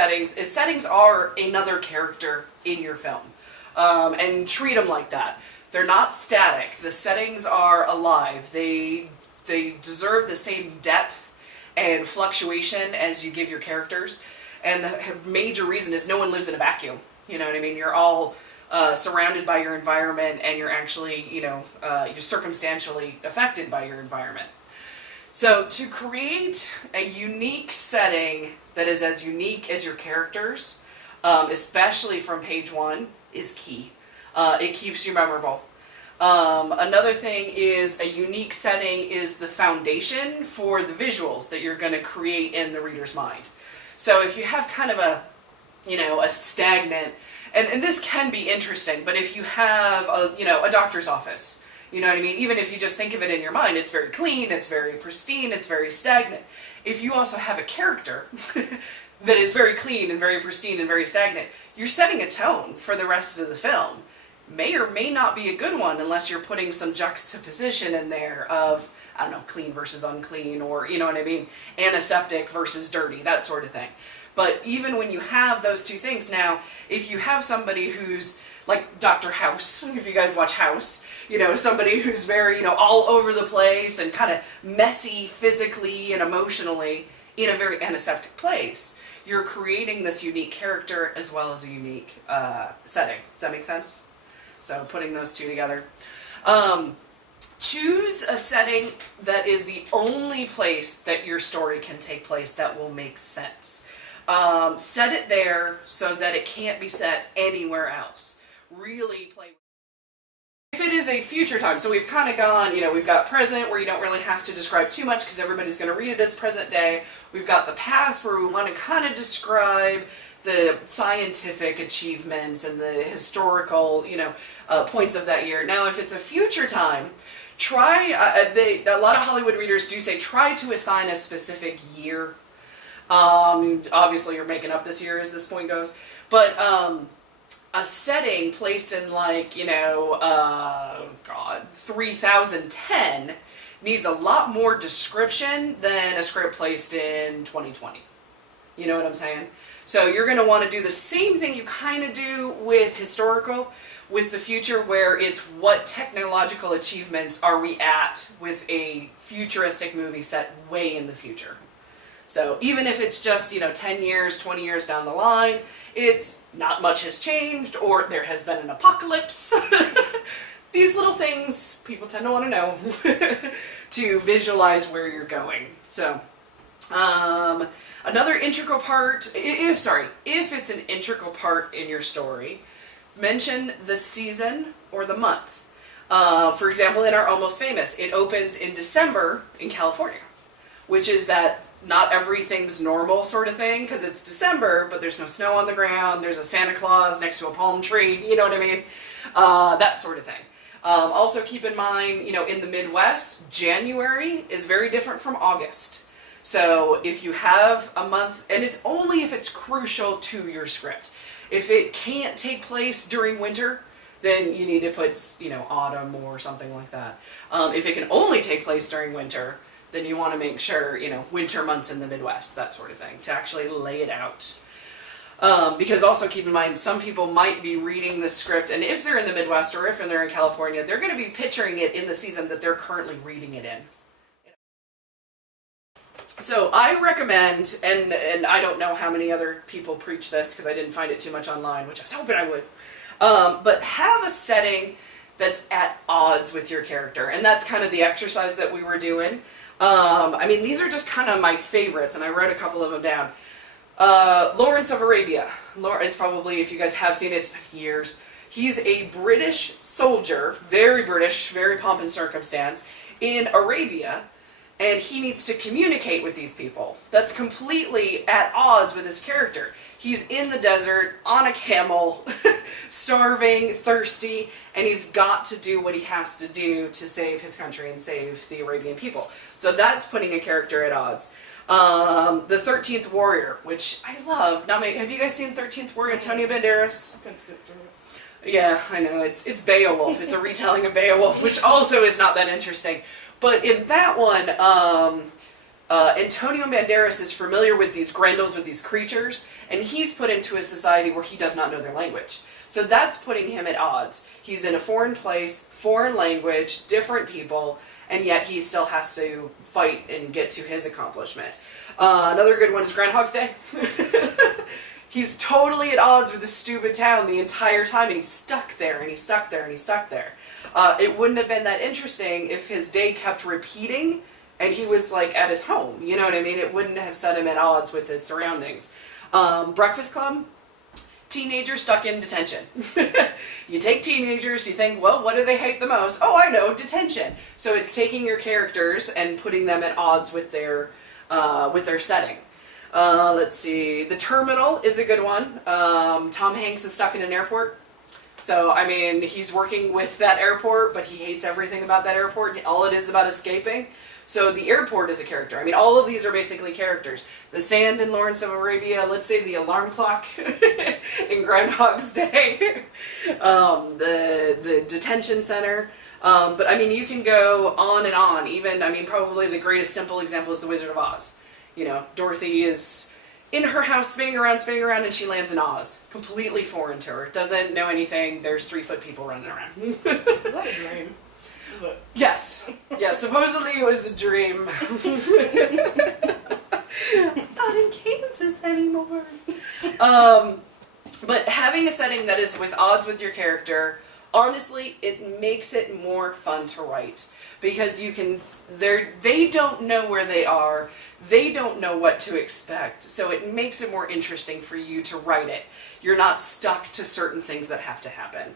settings is settings are another character in your film, and treat them like that. They're not static. The settings are alive. They deserve the same depth and fluctuation as you give your characters. And the major reason is no one lives in a vacuum. You know what I mean? You're all surrounded by your environment, and you're actually, you're circumstantially affected by your environment. So to create a unique setting that is as unique as your characters, especially from page one, is key. It keeps you memorable. Another thing is a unique setting is the foundation for the visuals that you're going to create in the reader's mind. So if you have kind of a stagnant, and this can be interesting, but if you have a doctor's office, you know what I mean? Even if you just think of it in your mind, it's very clean, it's very pristine, it's very stagnant. If you also have a character that is very clean and very pristine and very stagnant, you're setting a tone for the rest of the film. May or may not be a good one unless you're putting some juxtaposition in there of, I don't know, clean versus unclean, or, you know what I mean, antiseptic versus dirty, that sort of thing. But even when you have those two things, now, if you have somebody who's like Dr. House, if you guys watch House, somebody who's very, all over the place and kind of messy physically and emotionally in a very antiseptic place, you're creating this unique character as well as a unique setting. Does that make sense? So putting those two together. Choose a setting that is the only place that your story can take place that will make sense. Set it there so that it can't be set anywhere else. Really play. If it is a future time, so we've kind of gone, we've got present where you don't really have to describe too much because everybody's going to read it as present day. We've got the past where we want to kind of describe the scientific achievements and the historical, points of that year. Now, if it's a future time, a lot of Hollywood readers do say try to assign a specific year. Obviously, you're making up this year as this point goes, but a setting placed in 3010 needs a lot more description than a script placed in 2020. You know what I'm saying? So you're going to want to do the same thing you kind of do with historical, with the future, where it's what technological achievements are we at with a futuristic movie set way in the future. So even if it's just, 10 years, 20 years down the line, it's not much has changed, or there has been an apocalypse. These little things people tend to want to know to visualize where you're going. So another integral part, if it's an integral part in your story, mention the season or the month. For example, in our Almost Famous, it opens in December in California, which is that not everything's normal sort of thing, because it's December, but there's no snow on the ground, there's a Santa Claus next to a palm tree, you know what I mean? That sort of thing. Also keep in mind, in the Midwest, January is very different from August. So if you have a month, and it's only if it's crucial to your script. If it can't take place during winter, then you need to put, autumn or something like that. If it can only take place during winter, then you want to make sure, winter months in the Midwest, that sort of thing, to actually lay it out. Because also keep in mind, some people might be reading the script, and if they're in the Midwest or if they're in California, they're going to be picturing it in the season that they're currently reading it in. So I recommend, and I don't know how many other people preach this because I didn't find it too much online, which I was hoping I would, but have a setting that's at odds with your character. And that's kind of the exercise that we were doing. These are just kind of my favorites, and I wrote a couple of them down. Lawrence of Arabia. It's probably, if you guys have seen it, it's been years. He's a British soldier, very British, very pomp and circumstance, in Arabia, and he needs to communicate with these people. That's completely at odds with his character. He's in the desert, on a camel, starving, thirsty, and he's got to do what he has to do to save his country and save the Arabian people. So that's putting a character at odds. The 13th Warrior, which I love. Have you guys seen 13th Warrior, Antonio Banderas? Yeah, I know. It's Beowulf. It's a retelling of Beowulf, which also is not that interesting. But in that one, Antonio Banderas is familiar with these Grendels, with these creatures, and he's put into a society where he does not know their language. So that's putting him at odds. He's in a foreign place, foreign language, different people, and yet he still has to fight and get to his accomplishment. Another good one is Groundhog's Day. He's totally at odds with this stupid town the entire time, and he's stuck there, and he's stuck there, and he's stuck there. It wouldn't have been that interesting if his day kept repeating and he was like at his home. You know what I mean? It wouldn't have set him at odds with his surroundings. Breakfast Club, teenager stuck in detention. You take teenagers, you think, well, what do they hate the most? Oh, I know, detention. So it's taking your characters and putting them at odds with their setting. Let's see. The Terminal is a good one. Tom Hanks is stuck in an airport. So, I mean, he's working with that airport, but he hates everything about that airport. All it is about escaping. So the airport is a character. I mean, all of these are basically characters. The sand in Lawrence of Arabia, let's say the alarm clock in Groundhog's Day, the detention center. But, I mean, you can go on and on. Even, I mean, probably the greatest simple example is The Wizard of Oz. You know, Dorothy is in her house spinning around, and she lands in Oz. Completely foreign to her. Doesn't know anything. There's 3-foot people running around. Is that a dream? Yes. Yeah, supposedly it was a dream. Not in Kansas anymore. But having a setting that is with odds with your character, honestly, it makes it more fun to write. Because they don't know where they are, they don't know what to expect, so it makes it more interesting for you to write it. You're not stuck to certain things that have to happen.